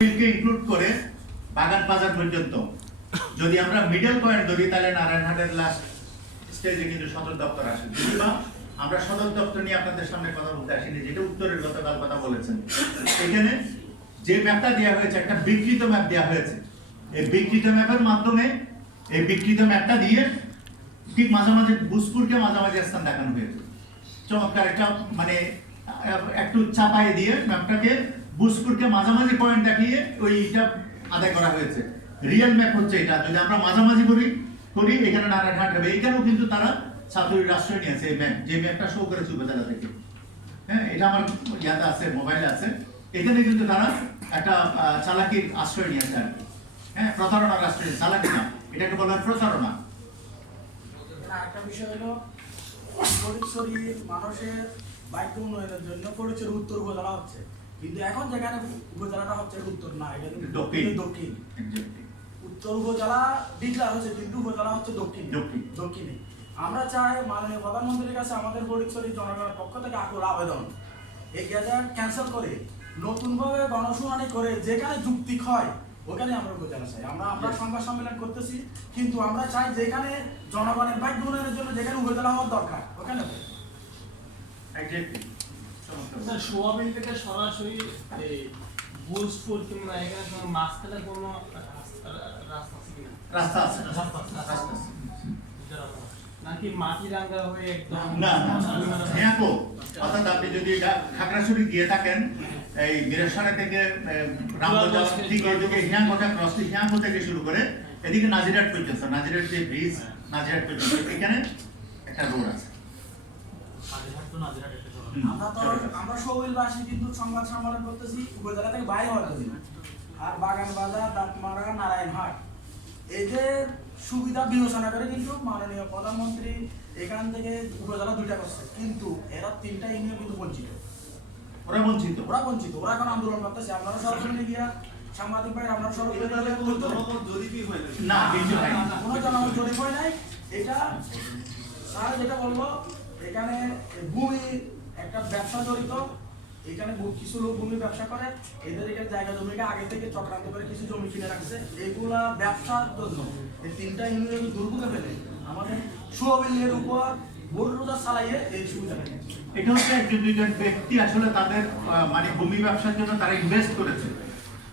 Include করে বাগান বাজার পর্যন্ত যদি আমরা মিডল পয়েন্ট ধরি তাহলে নারায়ণহাটের লাস্ট স্টেজে কিন্তু সদর দপ্তর আসে। যদিও আমরা সদর দপ্তর নিয়ে আপনাদের সামনে কথা বলতে আসিনি, যেটা উত্তরের গতকাল কথা বলেছেন। এখানে যে ম্যাপটা দেওয়া হয়েছে একটা বিকৃত ম্যাপ দেওয়া হয়েছে। এই বিকৃত ম্যাপের মাধ্যমে এই বিকৃত ম্যাপটা দিয়ে ঠিক মাঝামাঝি ভূজপুরকে মাঝামাঝি স্থান দেখানো হয়েছে। চমৎকার একটা মানে একটু চাপাই দিয়ে ম্যাপটাকে ভূজপুরকে মাঝামাঝি পয়েন্ট দেখিয়ে ওইটা আদায় করা হয়েছে। রিয়েল ম্যাপ হচ্ছে এটা। যদি আমরা মাঝামাঝি করি এখানে নারায়ণহাট হবে। এখানেও কিন্তু তারা ছাত্রীর আশ্রয় নিয়েছে এই ম্যাপ, যে ম্যাপটা শো করেছে উপজেলা থেকে। হ্যাঁ, এটা আমার ইয়াতে আছে, মোবাইলে আছে। এখানে কিন্তু তারা একটা চালাকির আশ্রয় নিয়েছে আর কি। হ্যাঁ, প্রতারণার আশ্রয়, চালাকি না, এটাকে বলা হয় প্রতারণা। একটা বিষয় হলো ফটিকছড়ি মানুষের বাক্য উন্নয়নের জন্য ফটিকছড়ি উত্তর উপজেলা হচ্ছে, কিন্তু এখন যেখানে উপজেলাটা হচ্ছে উত্তর না, এটা কিন্তু দক্ষিণ। উত্তর উপজেলা ডিক্লার হচ্ছে কিন্তু উপজেলা হচ্ছে দক্ষিণে। আমরা চাই মাননীয় প্রধানমন্ত্রীর কাছে আমাদের ফটিকছড়ি জনগণের পক্ষ থেকে আকুল আবেদন, এই গ্যাজেট ক্যান্সেল করে নতুনভাবে গণশুনানি করে যেখানে যুক্তি হয় ওখানে আমরা উপজেলা চাই। আমরা সংবাদ সম্মেলন করতেছি, কিন্তু আমরা চাই যেখানে জনগণের বাক্য উন্নয়নের জন্য যেখানে উপজেলা হওয়ার দরকার ওখানে সোয়াবিন থেকে সরাসরি ভোজপুর কিংবা এখানে মাঝখানে কোনো রাস্তা আছে নাকি মাটিরাঙ্গা হয়ে একদম না হ্যাঁ গো, অর্থাৎ আপনি যদি খাগড়াছড়ি গিয়ে থাকেন এই বীরেশ্বরে থেকে রামগঞ্জ থেকে এদিকে হিয়াঙ্গটা ক্রস হিয়াঙ্গ থেকে শুরু করে এদিকে নাজিরহাট পর্যন্ত, নাজিরহাট যে ব্রিজ নাজিরহাট পর্যন্ত এখানে একটা রোড আছে। আমরা সৌবিলবাসী কিন্তু সংবাদ সম্মেলন করতেছি উপজেলা থেকে বাইরে হওয়ার জন্য। আর বাগান বাজার, দাঁতমারা, নারায়ণহাট এদের সুবিধা বিবেচনা করে কিন্তু মাননীয় প্রধানমন্ত্রী এখান থেকে উপজেলা 2টা করছে, কিন্তু এরা 3টা ইউনিয়ন কিন্তু বঞ্চিত। ওরা এখন আন্দোলন করতেছে। আপনারা সরাসরি গিয়া সাংবাদিক ভাই, আপনারা সরাসরি জরিপই হয় না, কোনো জনগণ জরিপ হয় নাই। এটা স্যার যেটা বলবো, এখানে ভূমি একটা ব্যবসা জড়িত। এখানে কিছু লোক ভূমি ব্যবসা করে, এদের এখানে জায়গা জমিকে আগে থেকে চক্রান্ত করে কিছু জমি কিনে রাখছে, এগুলা ব্যবসার জন্য এই 3টা ইউনিয়ন দুর্ভোগে ফেলে আমাদের সোয়াবিনের উপর বোরোজা চালাইয়ে এই সুবিধা নেই। এটা হচ্ছে একজন দুইজন ব্যক্তি আসলে তাদের মানে ভূমি ব্যবসার জন্য তারা ইনভেস্ট করেছে।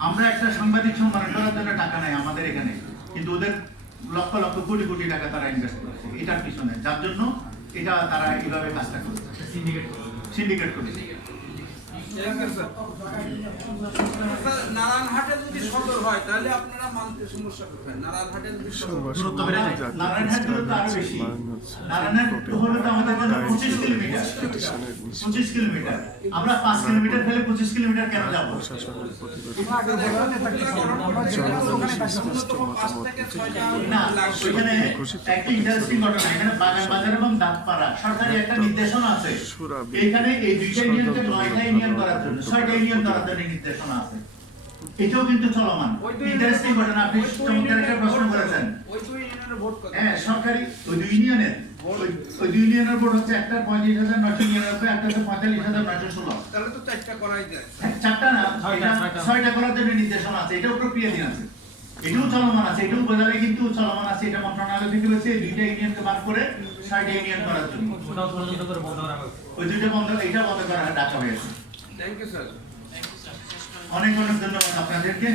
আমরা একটা সাংবাদিক সম্মেলন করার জন্য টাকা নাই আমাদের এখানে, কিন্তু ওদের লক্ষ লক্ষ কোটি কোটি টাকা তারা ইনভেস্ট করেছে এটার পিছনে, যার জন্য এটা তারা এইভাবে কাজটা করেছে, সিন্ডিকেট করেছে। নারায়ণহাটে যদি সদর হয় তাহলে আপনারা মানতে সমস্যা কোথায়? নারায়ণহাটে যদি নারায়ণহাট দূরত্ব আরো বেশি। নারায়ণহাট হলো তো আমাদের জন্য 25 কিলোমিটার। আমরা 5 কিলোমিটার ফেলে 25 কিলোমিটার কেন যাবো? না, এখানে একটা ইন্টারেস্টিং ঘটনা, এখানে বাগান বাজার এবং দাঁতপাড়া সরকারি একটা নির্দেশনা আছে। এখানে এই 2টা ইউনিয়নকে 9টা ইউনিয়ন করার জন্য 6টা ইউনিয়ন করার জন্য নির্দেশনা আছে। এটাও কিন্তু চলমান। ইন্টারেস্টিং ঘটনা, আপনি চমৎকার একটা প্রশ্ন করেছেন। হ্যাঁ, সরকারি ওই 2 ইউনিয়নের ভোট হচ্ছে একটা 35,999, একটা 45,916। তাহলে তো 4টা করাই যায়। 4টা না, 6টা করার জন্য নির্দেশনা আছে। এটাও প্রক্রিয়াধীন আছে, এটাও চলমান আছে, এটাও উপজেলায় কিন্তু চলমান আছে। এটা মন্ত্রণালয় থেকে হচ্ছে 2টা ইউনিয়নকে বাদ করে 6টা ইউনিয়ন করার জন্য ওই 2টা বন্ধ, এটা বন্ধ করা ডাকা হয়েছে। Thank you sir. অনেক অনেক ধন্যবাদ আপনাদেরকে।